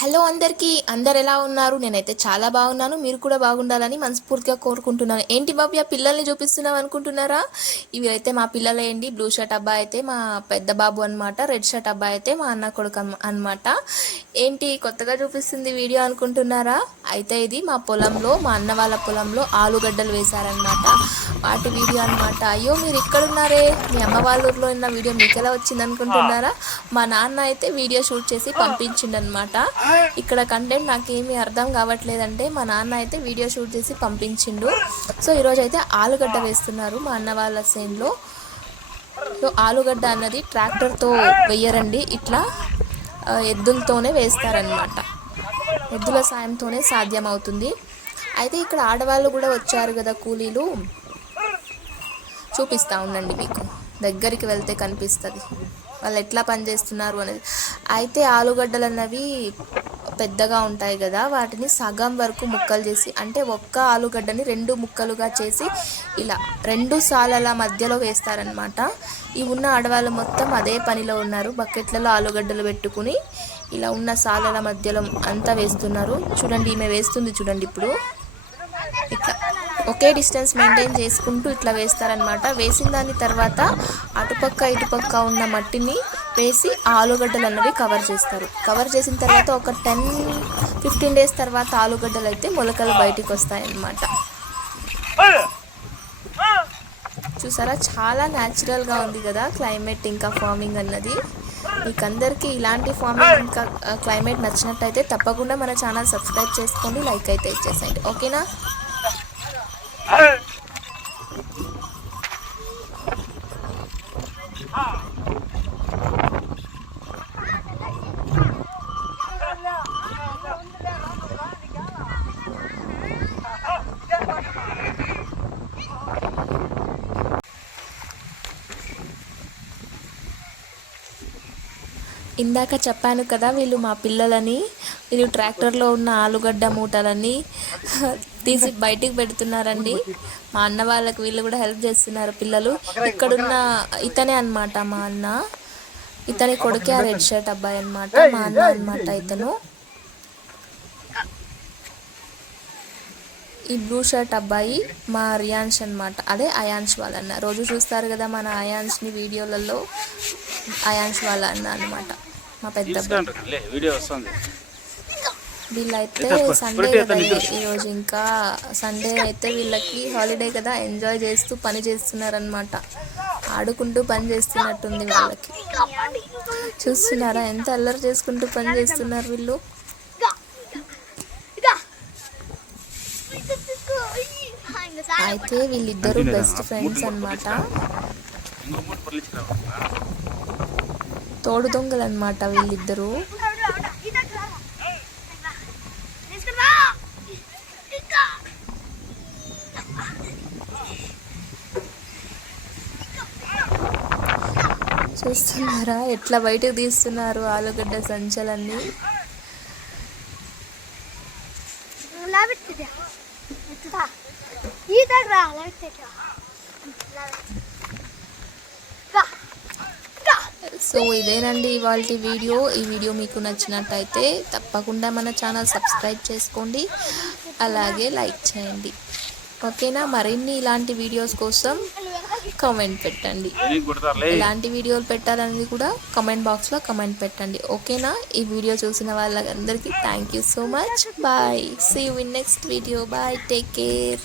Hello అందరికీ అందరు ఎలా ఉన్నారు? నేనైతే చాలా బాగున్నాను మీరు కూడా బాగుండాలని మనస్ఫూర్తిగా కోరుకుంటున్నాను. ఏంటి బాబు ఆ పిల్లల్ని చూపిస్తున్నాం అనుకుంటున్నారా? ఇవి అయితే మా పిల్లలే అండి బ్లూ షర్ట్ అబ్బాయి అయితే మా పెద్ద బాబు అనమాట రెడ్ షర్ట్ అబ్బాయి అయితే మా అన్న కొడుకు అనమాట ఏంటి కొత్తగా చూపిస్తుంది వీడియో అనుకుంటున్నారా? అయితే ఇది మా పొలంలో మా అన్న వాళ్ళ పొలంలో ఆలుగడ్డలు వేశారనమాట వాటి వీడియో అనమాట అయ్యో మీరు ఇక్కడ ఉన్నారే మీ అమ్మ వాళ్ళ ఊర్లో ఉన్న వీడియో మీకు ఎలా వచ్చింది అనుకుంటున్నారా మా నాన్న అయితే వీడియో షూట్ చేసి పంపించిండనమాట ఇక్కడ కంటెంట్ నాకేమీ అర్థం కావట్లేదంటే మా నాన్న అయితే వీడియో షూట్ చేసి పంపించిండు. సో ఈరోజు అయితే ఆలుగడ్డ వేస్తున్నారు మా అన్న వాళ్ళ సేన్లో సో ఆలుగడ్డ అన్నది ట్రాక్టర్తో వెయ్యరండి ఇట్లా ఎద్దులతోనే వేస్తారనమాట ఎద్దుల సాయంతోనే సాధ్యమవుతుంది. అయితే ఇక్కడ ఆడవాళ్ళు కూడా వచ్చారు కదా కూలీలు. చూపిస్తా ఉండండి మీకు. దగ్గరికి వెళ్తే కనిపిస్తుంది. వాళ్ళు ఎట్లా పనిచేస్తున్నారు అనేది. అయితే ఆలుగడ్డలు అన్నవి పెద్దగా ఉంటాయి కదా వాటిని సగం వరకు ముక్కలు చేసి అంటే ఒక్క ఆలుగడ్డని రెండు ముక్కలుగా చేసి ఇలా రెండు సాలల మధ్యలో వేస్తారనమాట ఈ ఉన్న ఆడవాళ్ళు మొత్తం అదే పనిలో ఉన్నారు. బకెట్లలో ఆలుగడ్డలు పెట్టుకుని ఇలా ఉన్న సాలల మధ్యలో అంతా వేస్తున్నారు. చూడండి ఈమె వేస్తుంది చూడండి ఇప్పుడు. ఒకే డిస్టెన్స్ మెయింటైన్ చేసుకుంటూ ఇట్లా వేస్తారనమాట వేసిన దాని తర్వాత అటుపక్క ఇటుపక్క ఉన్న మట్టిని వేసి ఆలుగడ్డలు అన్నవి కవర్ చేస్తారు. కవర్ చేసిన తర్వాత ఒక టెన్ ఫిఫ్టీన్ డేస్ తర్వాత ఆలుగడ్డలు అయితే మొలకలు బయటికి వస్తాయన్నమాట. చూసారా? చాలా న్యాచురల్గా ఉంది కదా క్లైమేట్ ఇంకా ఫార్మింగ్ అన్నది. మీకు అందరికీ ఇలాంటి ఫార్మింగ్ ఇంకా క్లైమేట్ నచ్చినట్టయితే తప్పకుండా మన ఛానల్ సబ్స్క్రైబ్ చేసుకోండి లైక్ అయితే ఇచ్చేసేయండి. ఓకేనా? 아! ఇందాక చెప్పాను కదా వీళ్ళు మా పిల్లలని వీళ్ళు ట్రాక్టర్లో ఉన్న ఆలుగడ్డ మూటలని తీసి బయటికి పెడుతున్నారండి. మా అన్న వాళ్ళకి వీళ్ళు కూడా హెల్ప్ చేస్తున్నారు పిల్లలు. ఇక్కడున్న ఇతనే అన్నమాట మా అన్న. ఇతని కొడుకే ఆ రెడ్ షర్ట్ అబ్బాయి అన్నమాట మా అన్న అన్నమాట ఇతను. ఈ బ్లూ షర్ట్ అబ్బాయి మా రియాన్స్ అన్నమాట. అదే అయాన్స్ వాళ్ళ అన్న. రోజు చూస్తారు కదా మన అయాన్స్ని వీడియోలలో. అయాన్స్ వాళ్ళ అన్న అన్నమాట. మా పెద్ద వీడియో వస్తుంది. వీళ్ళైతే సండే కదా ఈరోజు ఇంకా సండే అయితే వీళ్ళకి హాలిడే కదా ఎంజాయ్ చేస్తూ పని చేస్తున్నారనమాట ఆడుకుంటూ పని చేస్తున్నట్టుంది వాళ్ళకి. చూస్తున్నారా? ఎంత అల్లరి చేసుకుంటూ పని చేస్తున్నారు వీళ్ళు? అయితే వీళ్ళిద్దరూ బెస్ట్ ఫ్రెండ్స్ పర్లిచ్చినావు తోడు దొంగలు అనమాట వీళ్ళిద్దరూ. చూస్తున్నారా? ఎట్లా బయటకు తీస్తున్నారు ఆలుగడ్డ సంచలన్నీ? సో ఇదేనండి ఇవాళ వీడియో. ఈ వీడియో మీకు నచ్చినట్టయితే తప్పకుండా మన ఛానల్ సబ్స్క్రైబ్ చేసుకోండి. అలాగే లైక్ చేయండి. ఓకేనా? మరిన్ని ఇలాంటి వీడియోస్ కోసం కామెంట్ పెట్టండి. ఎలాంటి వీడియోలు పెట్టాలనేది కూడా కామెంట్ బాక్స్లో కామెంట్ పెట్టండి. ఓకేనా? ఈ వీడియో చూసిన వాళ్ళందరికీ thank you so much. Bye. See you in next video bye take care